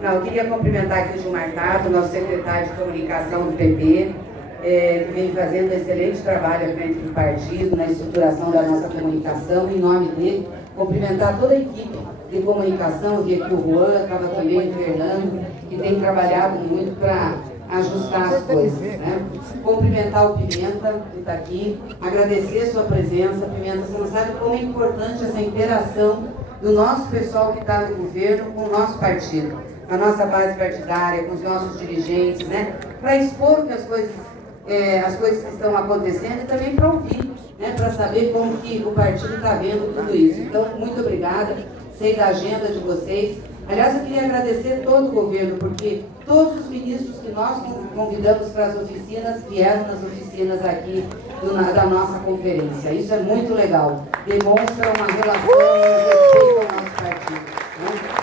Não, eu queria cumprimentar aqui o Gilmar Tato, nosso secretário de comunicação do PP, que vem fazendo um excelente trabalho à frente do partido, na estruturação da nossa comunicação. Em nome dele, cumprimentar toda a equipe de comunicação, aqui o Juan, estava também o Fernando, que tem trabalhado muito para ajustar as coisas, né? Cumprimentar o Pimenta, que está aqui, agradecer a sua presença. Pimenta, você não sabe como é importante essa interação do nosso pessoal que está no governo com o nosso partido, a nossa base partidária, com os nossos dirigentes, né? Para expor que as coisas que estão acontecendo e também para ouvir, né? Para saber como que o partido está vendo tudo isso. Então, muito obrigada, sei da agenda de vocês. Aliás, eu queria agradecer todo o governo, porque todos os ministros que nós convidamos para as oficinas vieram nas oficinas aqui da nossa conferência. Isso é muito legal. Demonstra uma relação e um respeito ao nosso partido, né?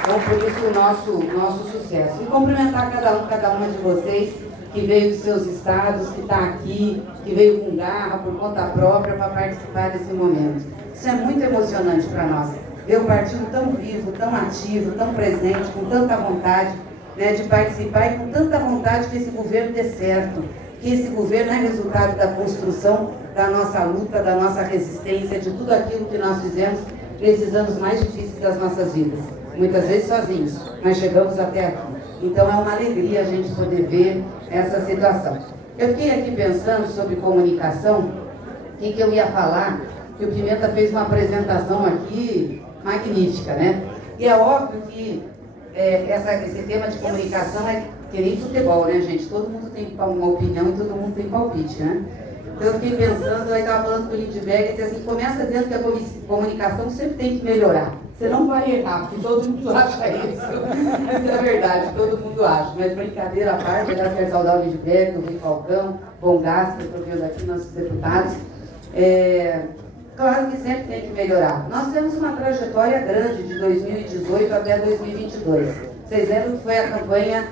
Então, por isso, o nosso sucesso. E cumprimentar cada uma de vocês que veio dos seus estados, que está aqui, que veio com garra, por conta própria, para participar desse momento. Isso é muito emocionante para nós. Ver o partido tão vivo, tão ativo, tão presente, com tanta vontade, né, de participar e com tanta vontade que esse governo dê certo. Que esse governo é resultado da construção da nossa luta, da nossa resistência, de tudo aquilo que nós fizemos nesses anos mais difíceis das nossas vidas. Muitas vezes sozinhos, mas chegamos até aqui. Então é uma alegria a gente poder ver essa situação. Eu fiquei aqui pensando sobre comunicação, o que eu ia falar, que o Pimenta fez uma apresentação aqui magnífica, né? E é óbvio que esse tema de comunicação é que nem futebol, né, gente? Todo mundo tem uma opinião e todo mundo tem palpite, né? Então eu fiquei pensando, aí estava falando com o Lindbergh, e disse assim, começa dizendo que a comunicação sempre tem que melhorar. Você não vai errar, porque todo mundo acha isso. Isso é verdade, todo mundo acha. Mas brincadeira à parte, aliás, quero saudar o Lindbergh, o Rui Falcão, Bom Gás, que eu estou vendo aqui, nossos deputados. Claro que sempre tem que melhorar. Nós temos uma trajetória grande de 2018 até 2022. Vocês lembram que foi a campanha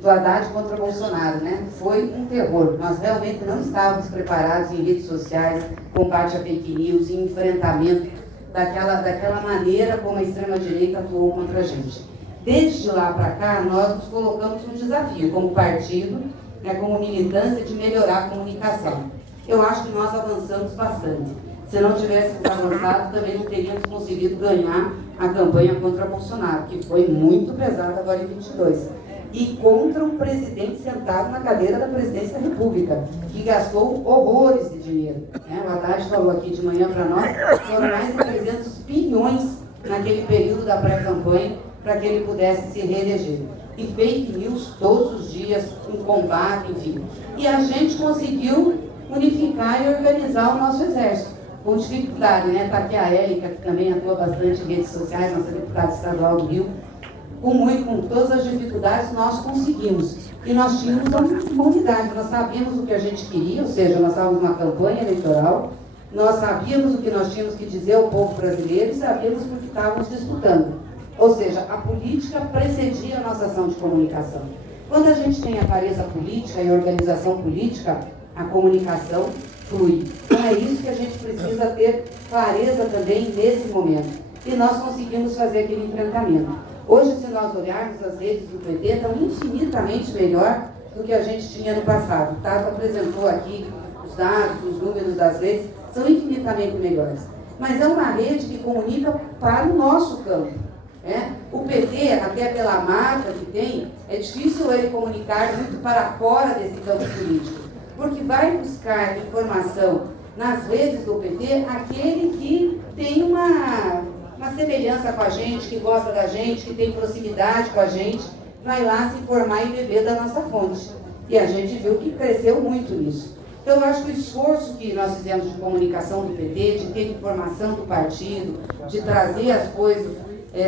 do Haddad contra o Bolsonaro, né? Foi um terror. Nós realmente não estávamos preparados em redes sociais, combate a fake news, em enfrentamento daquela maneira como a extrema-direita atuou contra a gente. Desde lá para cá, nós nos colocamos um desafio como partido, né, como militância, de melhorar a comunicação. Eu acho que nós avançamos bastante. Se não tivéssemos avançado, também não teríamos conseguido ganhar a campanha contra Bolsonaro, que foi muito pesada agora em 22. E contra um presidente sentado na cadeira da presidência da República, que gastou horrores de dinheiro, né? O Haddad falou aqui de manhã para nós, foram mais de 300 bilhões naquele período da pré-campanha para que ele pudesse se reeleger. E fake news todos os dias, um combate, enfim. E a gente conseguiu unificar e organizar o nosso exército. Com dificuldade, né? Está aqui a Érica, que também atua bastante em redes sociais, nossa deputada estadual do Rio. Com todas as dificuldades, nós conseguimos. E nós tínhamos uma unidade, nós sabíamos o que a gente queria, ou seja, nós estávamos numa campanha eleitoral, nós sabíamos o que nós tínhamos que dizer ao povo brasileiro e sabíamos o que estávamos disputando. Ou seja, a política precedia a nossa ação de comunicação. Quando a gente tem a clareza política e a organização política, a comunicação flui. Então é isso que a gente precisa ter clareza também nesse momento. E nós conseguimos fazer aquele enfrentamento. Hoje, se nós olharmos as redes do PT, estão infinitamente melhor do que a gente tinha no passado. O Tato apresentou aqui os dados, os números das redes, são infinitamente melhores. Mas é uma rede que comunica para o nosso campo, né? O PT, até pela marca que tem, é difícil ele comunicar muito para fora desse campo político, porque vai buscar informação nas redes do PT aquele que tem uma semelhança com a gente, que gosta da gente, que tem proximidade com a gente, vai lá se informar e beber da nossa fonte. E a gente viu que cresceu muito nisso. Então, eu acho que o esforço que nós fizemos de comunicação do PT, de ter informação do partido, de trazer as coisas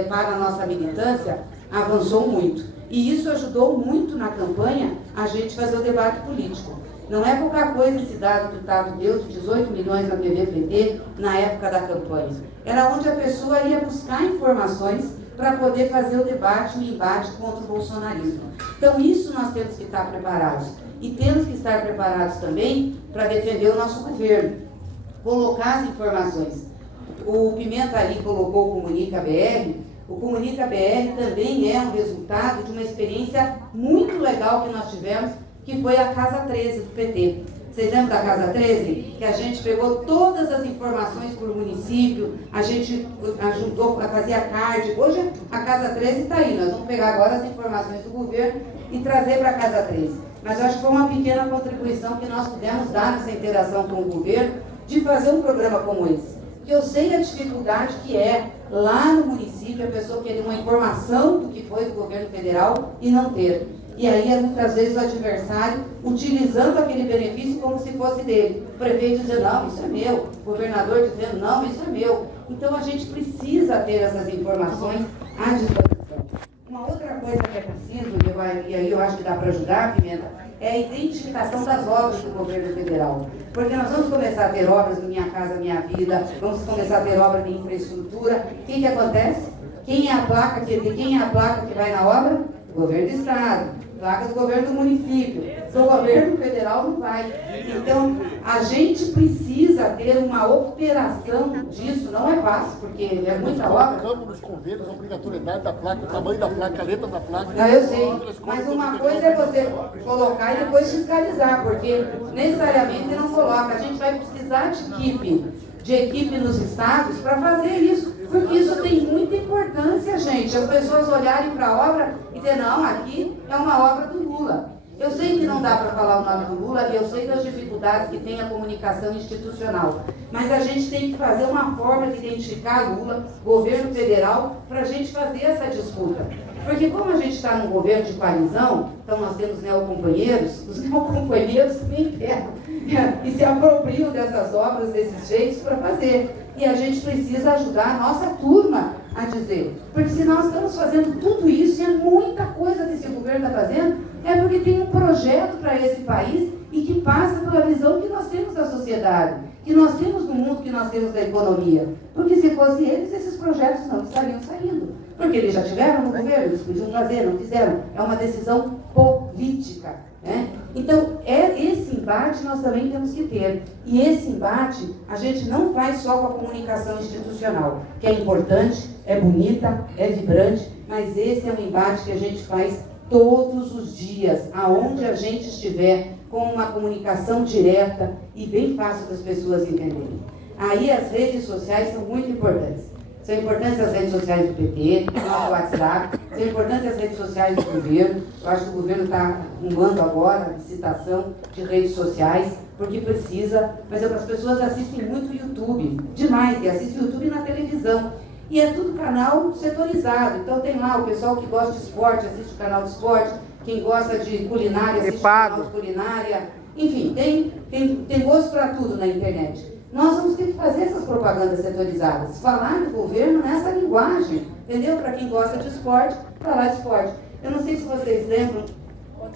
para a nossa militância, avançou muito. E isso ajudou muito na campanha a gente fazer o debate político. Não é pouca coisa esse dado que o Tato deu de 18 milhões na TV PT na época da campanha. Era onde a pessoa ia buscar informações para poder fazer o debate, o embate contra o bolsonarismo. Então isso nós temos que estar preparados. E temos que estar preparados também para defender o nosso governo. Colocar as informações. O Pimenta ali colocou o Comunica BR, O Comunica BR também é um resultado de uma experiência muito legal que nós tivemos, que foi a Casa 13 do PT. Vocês lembram da Casa 13? Que a gente pegou todas as informações por município, a gente ajudou a fazer a card. Hoje a Casa 13 está aí, nós vamos pegar agora as informações do governo e trazer para a Casa 13. Mas eu acho que foi uma pequena contribuição que nós pudemos dar nessa interação com o governo, de fazer um programa como esse. Porque eu sei a dificuldade que é lá no município a pessoa querer uma informação do que foi do governo federal e não ter. E aí, muitas vezes, o adversário utilizando aquele benefício como se fosse dele. O prefeito dizendo, não, isso é meu. O governador dizendo, não, isso é meu. Então, a gente precisa ter essas informações à disposição. Uma outra coisa que é preciso, e aí eu acho que dá para ajudar, Pimenta, é a identificação das obras do governo federal. Porque nós vamos começar a ter obras do Minha Casa Minha Vida, vamos começar a ter obras de infraestrutura. O que acontece? Quem é a placa que vai na obra? O governo do Estado. Placa do governo do município, do governo federal não vai. Então, a gente precisa ter uma operação disso, não é fácil, porque é muita obra. Colocamos nos convênios a obrigatoriedade da placa, o tamanho da placa, a letra da placa. Não, eu sei, mas uma coisa é você colocar e depois fiscalizar, porque necessariamente não coloca. A gente vai precisar de equipe nos estados para fazer isso. Porque isso tem muita importância, gente. As pessoas olharem para a obra e dizer, não, aqui é uma obra do Lula. Eu sei que não dá para falar o nome do Lula e eu sei das dificuldades que tem a comunicação institucional. Mas a gente tem que fazer uma forma de identificar Lula, governo federal, para a gente fazer essa disputa. Porque como a gente está num governo de coalizão, então nós temos neocompanheiros, os neocompanheiros também pegam e se apropriam dessas obras, desses jeitos para fazer. E a gente precisa ajudar a nossa turma a dizer. Porque se nós estamos fazendo tudo isso, e é muita coisa que esse governo está fazendo, é porque tem um projeto para esse país e que passa pela visão que nós temos da sociedade, que nós temos do mundo, que nós temos da economia. Porque se fosse eles, esses projetos não estariam saindo. Porque eles já tiveram no governo, eles podiam fazer, não fizeram. É uma decisão política, né? Então, esse embate nós também temos que ter. E esse embate a gente não faz só com a comunicação institucional, que é importante, é bonita, é vibrante, mas esse é um embate que a gente faz todos os dias, aonde a gente estiver, com uma comunicação direta e bem fácil das pessoas entenderem. Aí as redes sociais são muito importantes. São importantes as redes sociais do PT, nosso WhatsApp, são importantes as redes sociais do governo. Eu acho que o governo está arrumando agora a licitação de redes sociais, porque precisa, mas as pessoas assistem muito YouTube, demais, e assistem YouTube na televisão. E é tudo canal setorizado, então tem lá o pessoal que gosta de esporte, assiste o canal de esporte, quem gosta de culinária, assiste o canal de culinária. Enfim, tem gosto para tudo na internet. Nós vamos ter que fazer essas propagandas setorizadas, falar do governo nessa linguagem, entendeu? Para quem gosta de esporte, falar de esporte. Eu não sei se vocês lembram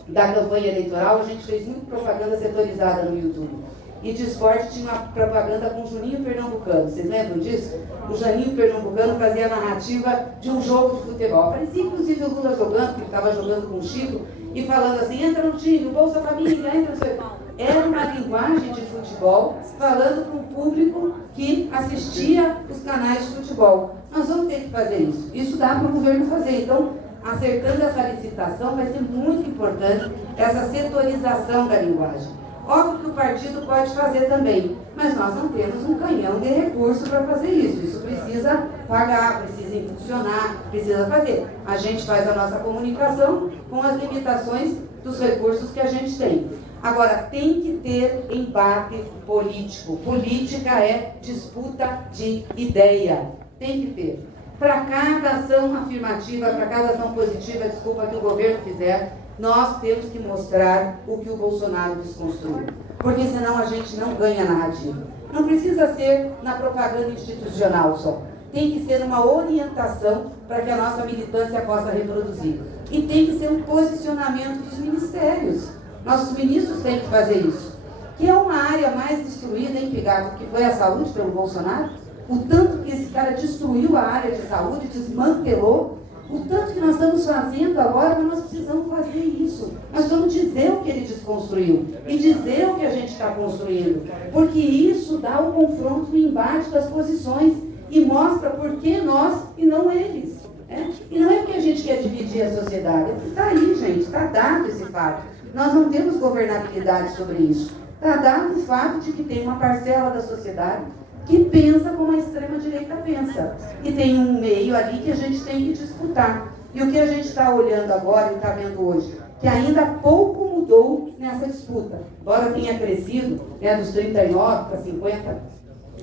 da campanha eleitoral, a gente fez muito propaganda setorizada no YouTube. E de esporte tinha uma propaganda com o Juninho Pernambucano. Vocês lembram disso? O Juninho Pernambucano fazia a narrativa de um jogo de futebol. Parecia inclusive o Lula jogando, porque estava jogando com o Chico, e falando assim, entra no time, Bolsa Família, entra no seu... Era uma linguagem de futebol, falando para o público que assistia os canais de futebol. Nós vamos ter que fazer isso. Isso dá para o governo fazer. Então, acertando essa licitação, vai ser muito importante essa setorização da linguagem. Óbvio que o partido pode fazer também, mas nós não temos um canhão de recurso para fazer isso. Isso precisa pagar, precisa impulsionar, precisa fazer. A gente faz a nossa comunicação com as limitações dos recursos que a gente tem. Agora, tem que ter embate político. Política é disputa de ideia. Tem que ter. Para cada ação afirmativa, para cada ação positiva, desculpa, que o governo fizer, nós temos que mostrar o que o Bolsonaro desconstruiu. Porque senão a gente não ganha narrativa. Não precisa ser na propaganda institucional só. Tem que ser uma orientação para que a nossa militância possa reproduzir. E tem que ser um posicionamento dos ministérios. Nossos ministros têm que fazer isso. Que é uma área mais destruída, hein, Pigato, que foi a saúde pelo Bolsonaro. O tanto que esse cara destruiu a área de saúde, desmantelou. O tanto que nós estamos fazendo agora, mas nós precisamos fazer isso. Nós vamos dizer o que ele desconstruiu e dizer o que a gente está construindo. Porque isso dá o confronto no embate das posições e mostra por que nós e não eles. Né? E não é porque a gente quer dividir a sociedade, é porque está aí, gente, está dado esse fato. Nós não temos governabilidade sobre isso. Está dado o fato de que tem uma parcela da sociedade que pensa como a extrema-direita pensa. E tem um meio ali que a gente tem que disputar. E o que a gente está olhando agora e está vendo hoje? Que ainda pouco mudou nessa disputa. Embora tenha crescido, né, dos 39% para 50%,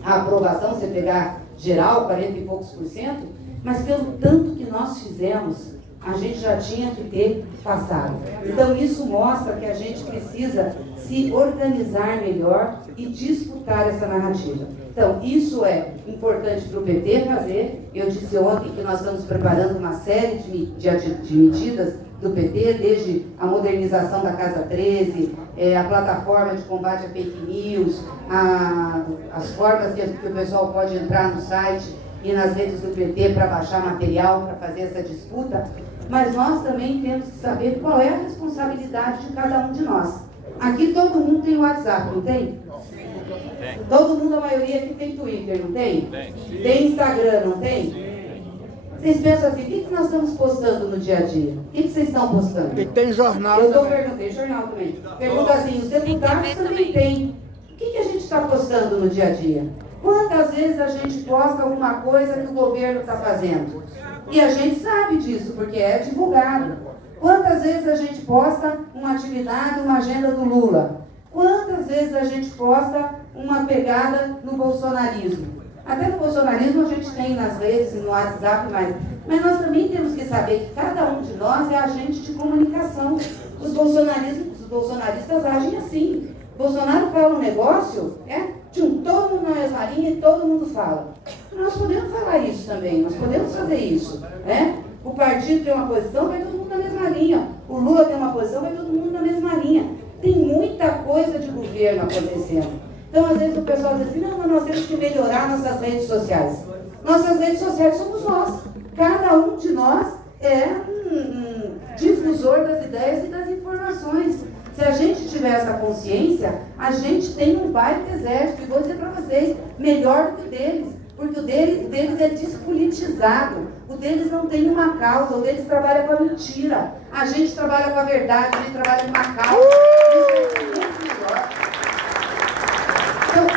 a aprovação, você pegar geral, 40 e poucos %, mas pelo tanto que nós fizemos, a gente já tinha que ter passado. Então isso mostra que a gente precisa se organizar melhor e disputar essa narrativa. Então isso é importante para o PT fazer. Eu disse ontem que nós estamos preparando uma série de medidas do PT, desde a modernização da Casa 13, a plataforma de combate a fake news, as formas que o pessoal pode entrar no site e nas redes do PT para baixar material, para fazer essa disputa. Mas nós também temos que saber qual é a responsabilidade de cada um de nós. Aqui todo mundo tem WhatsApp, não tem? Tem. Todo mundo, a maioria aqui tem Twitter, não tem? Tem. Tem Instagram, não tem? Vocês pensam assim, o que nós estamos postando no dia a dia? O que vocês estão postando? E tem jornal. Eu estou perguntando, jornal também. Pergunta assim, os deputados também têm. O que a gente está postando no dia a dia? Quantas vezes a gente posta alguma coisa que o governo está fazendo? E a gente sabe disso, porque é divulgado. Quantas vezes a gente posta uma atividade, uma agenda do Lula? Quantas vezes a gente posta uma pegada no bolsonarismo? Até no bolsonarismo a gente tem nas redes e no WhatsApp, mas nós também temos que saber que cada um de nós é agente de comunicação. Os bolsonaristas agem assim. Bolsonaro fala um negócio, todo mundo na mesma linha e todo mundo fala. Nós podemos falar isso também, nós podemos fazer isso. O partido tem uma posição, vai todo mundo na mesma linha. O Lula tem uma posição, vai todo mundo na mesma linha. Tem muita coisa de governo acontecendo. Então, às vezes o pessoal diz assim, não, mas nós temos que melhorar nossas redes sociais. Nossas redes sociais somos nós. Cada um de nós é um difusor das ideias e das informações. Se a gente tiver essa consciência, a gente tem um baita exército. E vou dizer para vocês, melhor do que o deles. Porque o deles é despolitizado. O deles não tem uma causa, o deles trabalha com a mentira. A gente trabalha com a verdade, a gente trabalha com uma causa. Isso é muito melhor. Então,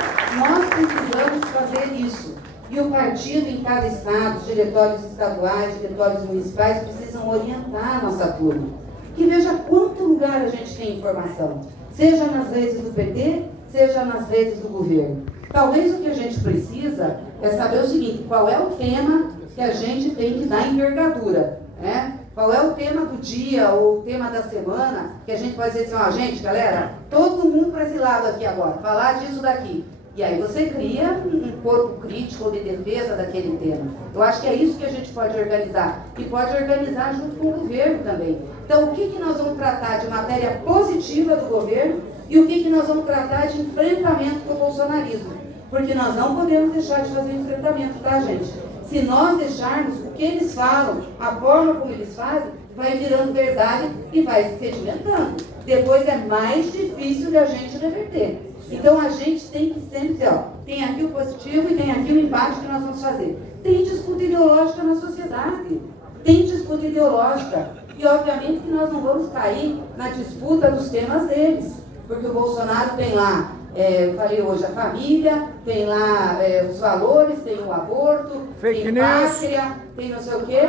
nós precisamos fazer isso. E o partido em cada estado, os diretórios estaduais, diretórios municipais, precisam orientar a nossa turma. Que veja quanto lugar a gente tem informação. Seja nas redes do PT, seja nas redes do governo. Talvez o que a gente precisa é saber o seguinte, qual é o tema que a gente tem que dar envergadura, né? Qual é o tema do dia ou o tema da semana que a gente pode dizer assim, gente, galera, todo mundo para esse lado aqui agora, falar disso daqui. E aí você cria um corpo crítico de defesa daquele tema. Eu acho que é isso que a gente pode organizar. E pode organizar junto com o governo também. Então, o que nós vamos tratar de matéria positiva do governo e o que nós vamos tratar de enfrentamento com o bolsonarismo. Porque nós não podemos deixar de fazer enfrentamento, tá, gente? Se nós deixarmos o que eles falam, a forma como eles fazem, vai virando verdade e vai se sedimentando. Depois é mais difícil de a gente reverter. Então a gente tem que sempre dizer, tem aqui o positivo e tem aqui o embate que nós vamos fazer. Tem disputa ideológica na sociedade. Tem disputa ideológica. E obviamente que nós não vamos cair na disputa dos temas deles. Porque o Bolsonaro tem lá, eu falei hoje, a família, tem lá os valores, tem o aborto, fake tem pátria, tem não sei o quê.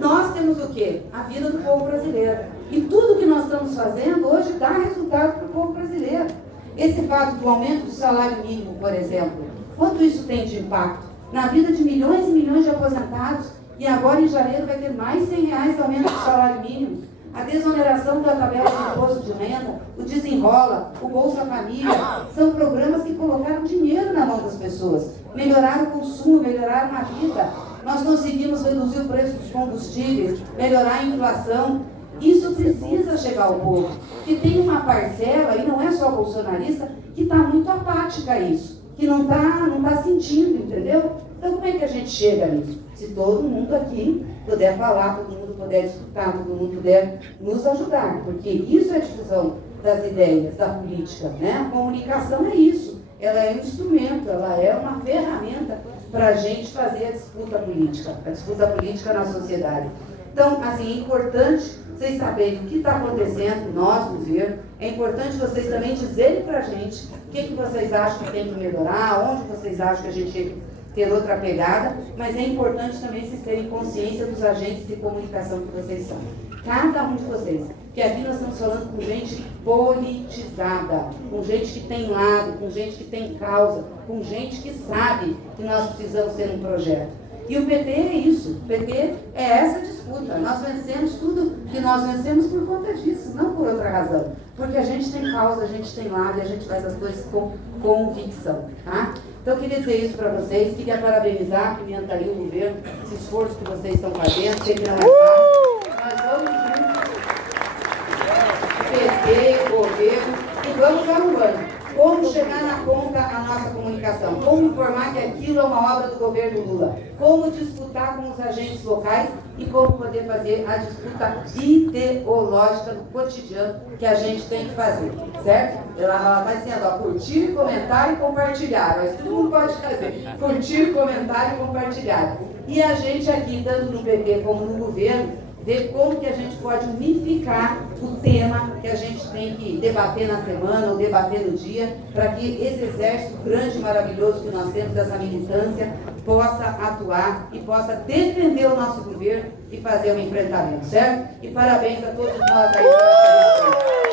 Nós temos o quê? A vida do povo brasileiro. E tudo que nós estamos fazendo hoje dá resultado para o povo brasileiro. Esse fato do aumento do salário mínimo, por exemplo, quanto isso tem de impacto? Na vida de milhões e milhões de aposentados, e agora em janeiro vai ter mais R$100 de aumento do salário mínimo. A desoneração da tabela de imposto de renda, o Desenrola, o Bolsa Família, são programas que colocaram dinheiro na mão das pessoas, melhoraram o consumo, melhoraram a vida. Nós conseguimos reduzir o preço dos combustíveis, melhorar a inflação. Isso precisa chegar ao povo. Que tem uma parcela, e não é só bolsonarista, que está muito apática a isso, que não tá sentindo, entendeu? Então como é que a gente chega nisso? Se todo mundo aqui puder falar, todo mundo puder escutar, todo mundo puder nos ajudar, porque isso é a difusão das ideias, da política, né? A comunicação é isso, ela é um instrumento, ela é uma ferramenta para a gente fazer a disputa política na sociedade. Então, assim, é importante vocês saberem o que está acontecendo, nós, governo. É importante vocês também dizerem para a gente o que vocês acham que tem que melhorar, onde vocês acham que a gente tem que ter outra pegada, mas é importante também vocês terem consciência dos agentes de comunicação que vocês são. Cada um de vocês. Porque aqui nós estamos falando com gente politizada, com gente que tem lado, com gente que tem causa, com gente que sabe que nós precisamos ter um projeto. E o PT é isso, o PT é essa disputa. Nós vencemos tudo que nós vencemos por conta disso, não por outra razão. Porque a gente tem causa, a gente tem lado e a gente faz as coisas com convicção, tá? Então eu queria dizer isso para vocês, queria parabenizar, pimenta aí o governo, esse esforço que vocês estão fazendo, sei que não é fácil. Nós vamos juntos, PT, governo, e vamos arrumando. Como chegar na ponta a nossa comunicação, como informar que aquilo é uma obra do governo Lula, como disputar com os agentes locais e como poder fazer a disputa ideológica do cotidiano que a gente tem que fazer, certo? Ela vai sendo, ó, curtir, comentar e compartilhar, mas todo mundo pode fazer, curtir, comentar e compartilhar. E a gente aqui, tanto no PT como no governo, ver como que a gente pode unificar o tema que a gente tem que debater na semana ou debater no dia, para que esse exército grande e maravilhoso que nós temos dessa militância possa atuar e possa defender o nosso governo e fazer um enfrentamento, certo? E parabéns a todos nós aí.